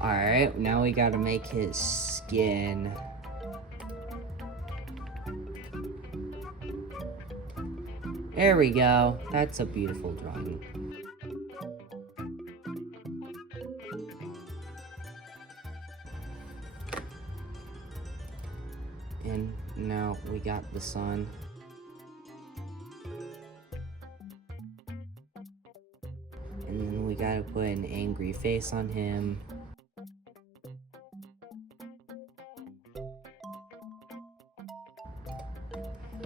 Alright, now we gotta make his skin. There we go. That's a beautiful drawing. And now we got the sun. And then we gotta put an angry face on him.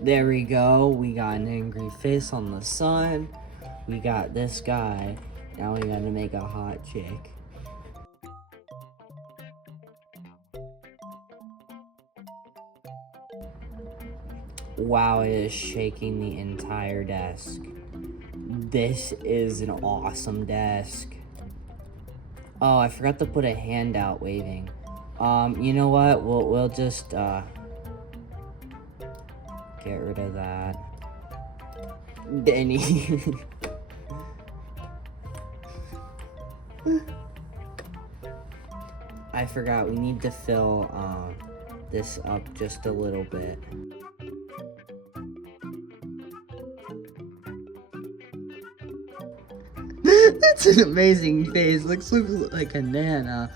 There we go. We got an angry face on the sun. We got this guy. Now we gotta make a hot chick. Wow, it is shaking the entire desk. This is an awesome desk. Oh, I forgot to put a hand out waving. You know what? We'll just get rid of that. Denny. I forgot, we need to fill this up just a little bit. That's an amazing face. Looks like a nana.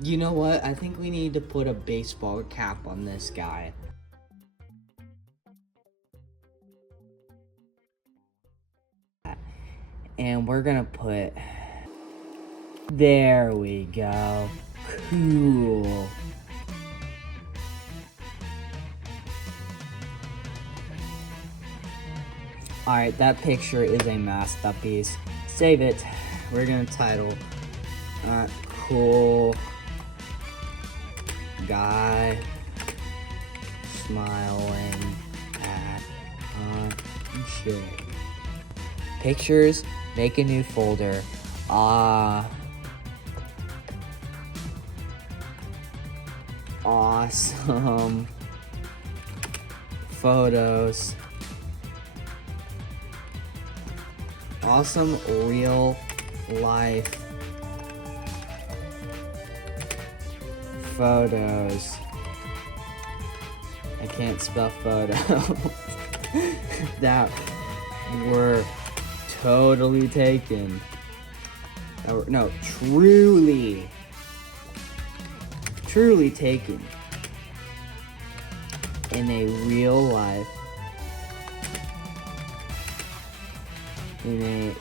You know what? I think we need to put a baseball cap on this guy. And we're gonna put... There we go. Cool. Alright, that picture is a masterpiece. Save it. We're gonna title cool guy smiling at shit. Pictures, make a new folder. Awesome photos. Awesome real life photos. I can't spell photo. That were totally taken. No, truly taken in a real life.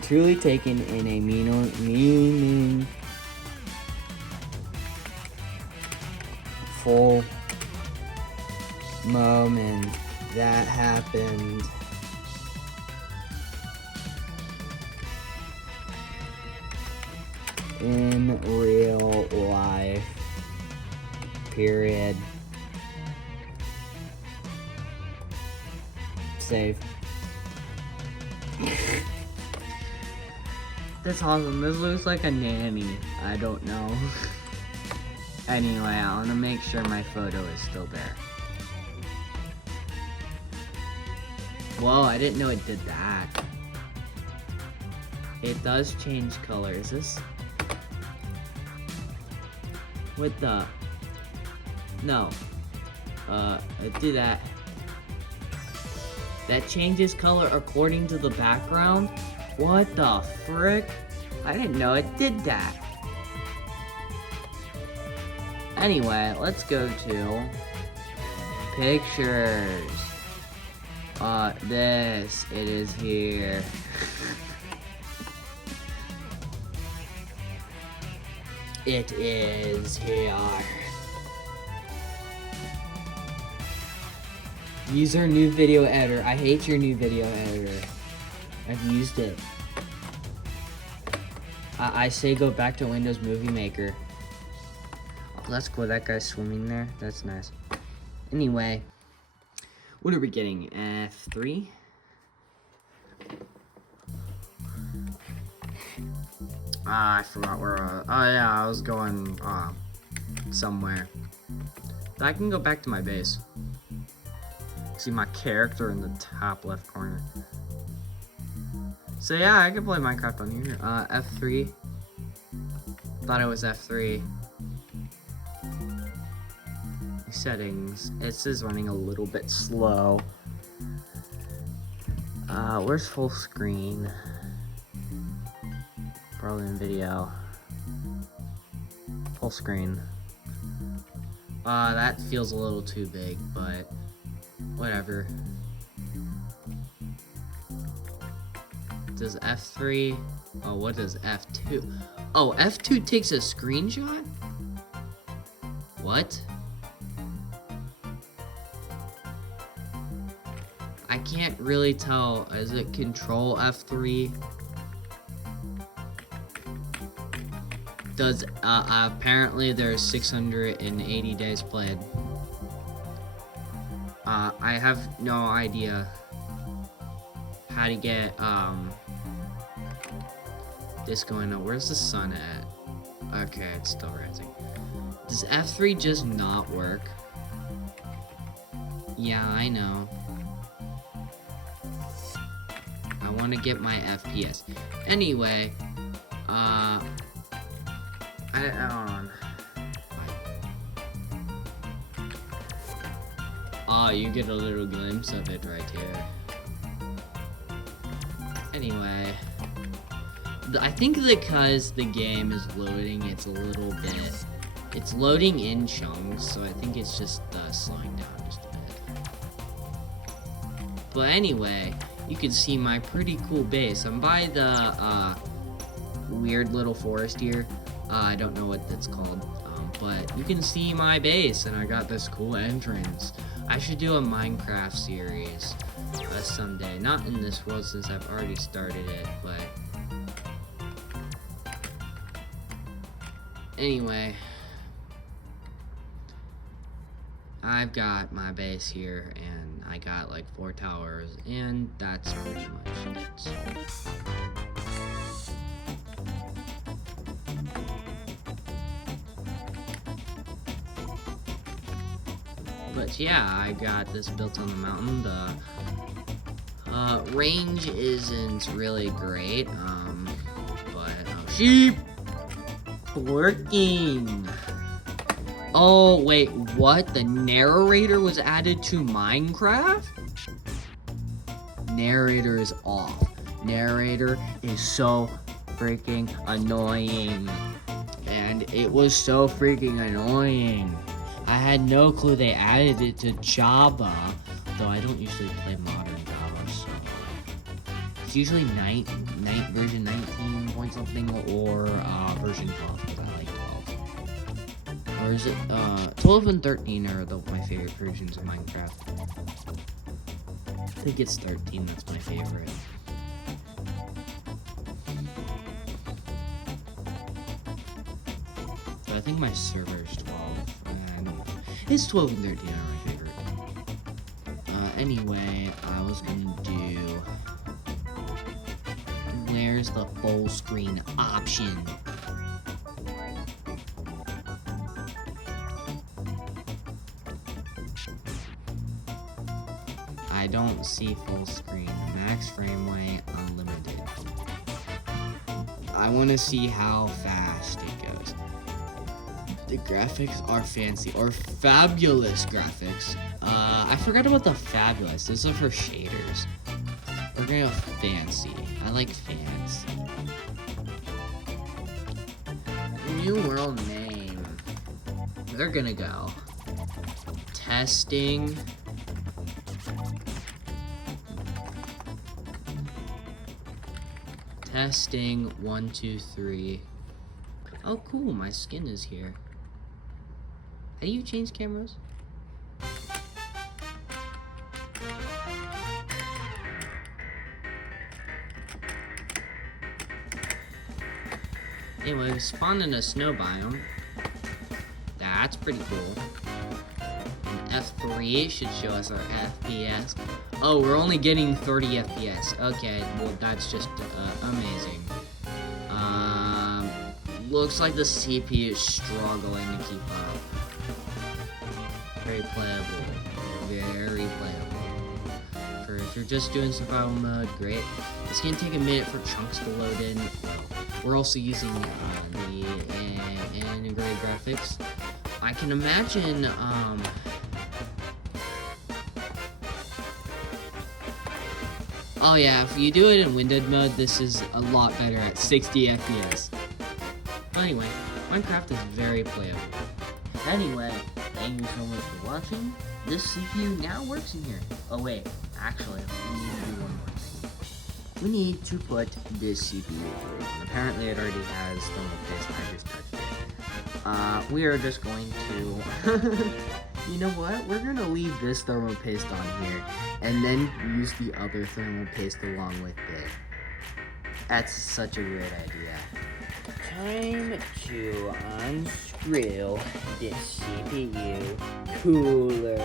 Truly taken in a meaningful moment that happened. In real life. Period. Save. That's awesome. This looks like a nanny. I don't know. Anyway, I want to make sure my photo is still there. Whoa, I didn't know it did that. It does change color. Is this? What the? No. Do that. That changes color according to the background? What the frick? I didn't know it did that. Anyway, let's go to pictures. This, it is here. It is here. Use our new video editor. I hate your new video editor. I've used it. I say go back to Windows Movie Maker. Oh, that's cool. That guy's swimming there. That's nice. Anyway, what are we getting? F3? I forgot where oh yeah, I was going somewhere. But I can go back to my base. See my character in the top left corner. So yeah, I can play Minecraft on here. F3. Thought it was F3. Settings. This is running a little bit slow. Where's full screen? Probably in video. Full screen. That feels a little too big, but whatever. Does F3? Oh, what does F2? Oh, F2 takes a screenshot? What? I can't really tell. Is it Control F3? Does apparently there's 680 days played. I have no idea how to get this going on. Where's the sun at? Okay, it's still rising. Does F3 just not work? Yeah, I know. I want to get my FPS. Anyway, I you get a little glimpse of it right here. Anyway, I think because the game is loading, it's a little bit. It's loading in chunks, so I think it's just slowing down just a bit. But anyway, you can see my pretty cool base. I'm by the weird little forest here. I don't know what that's called, but you can see my base, and I got this cool entrance. I should do a Minecraft series someday. Not in this world since I've already started it, but anyway, I've got my base here, and I got like 4 towers, and that's pretty much it. But yeah, I got this built on the mountain. The range isn't really great, but sheep working. Oh wait, what? The narrator was added to Minecraft? Narrator is off. Narrator is so freaking annoying, and it was so freaking annoying. I had no clue they added it to Java, though I don't usually play modern Java, so it's usually version 19 point something, or version 12, because I like 12. Or is it 12 and 13 are my favorite versions of Minecraft. I think it's 13 that's my favorite. But I think my server is 12. It's 12 and 13 are my favorite. Anyway, I was gonna do... Where's the full screen option? I don't see full screen. Max frame rate unlimited. I want to see how fast it goes. The graphics are fancy, or fabulous graphics. I forgot about the fabulous. Those are for shaders. We're gonna go fancy. I like fancy. New world name. They're gonna go testing. Testing 1, 2, 3. Oh, cool. My skin is here. How do you change cameras? Anyway, we spawned in a snow biome. That's pretty cool. And F3 should show us our FPS. Oh, we're only getting 30 FPS. Okay, well, that's just amazing. Looks like the CPU is struggling to keep up. Very playable. Very playable. For or if you're just doing survival mode, great. It's gonna take a minute for chunks to load in. We're also using the integrated graphics. I can imagine, oh yeah, if you do it in windowed mode, this is a lot better at 60 FPS. But anyway, Minecraft is very playable. Anyway, thank you so much for watching. This CPU now works in here. Oh wait, actually, we need to do one more thing. We need to put this CPU through. And apparently it already has thermal paste, I just touched it. We are just going to... You know what? We're gonna leave this thermal paste on here, and then use the other thermal paste along with it. That's such a great idea. Time to unscrew this CPU cooler.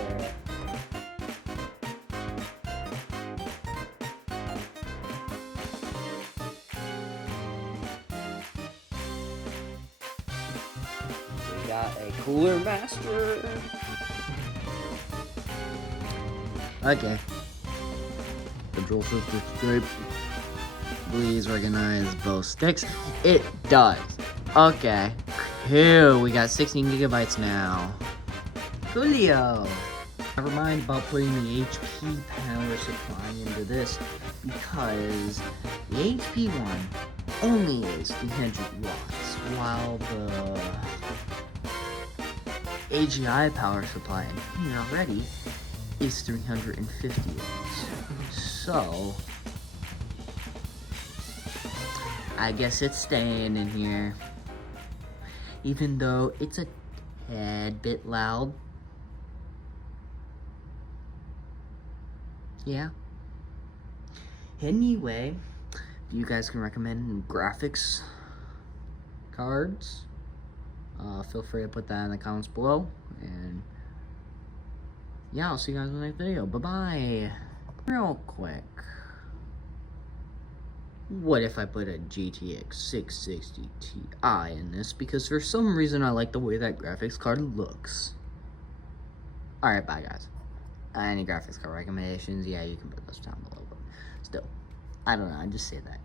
We got a cooler master. Okay. Control shift escape. Please recognize both sticks. It does. Okay. Cool. We got 16 gigabytes now. Coolio. Never mind about putting the HP power supply into this, because the HP one only is 300 watts, while the AGI power supply in here already is 350 watts. So I guess it's staying in here, even though it's a tad bit loud. Yeah. Anyway, if you guys can recommend graphics cards, feel free to put that in the comments below. And yeah, I'll see you guys in the next video. Bye-bye. Real quick. What if I put a GTX 660 Ti in this? Because for some reason I like the way that graphics card looks. Alright, bye guys. Any graphics card recommendations? Yeah, you can put those down below. But still, I don't know. I just say that.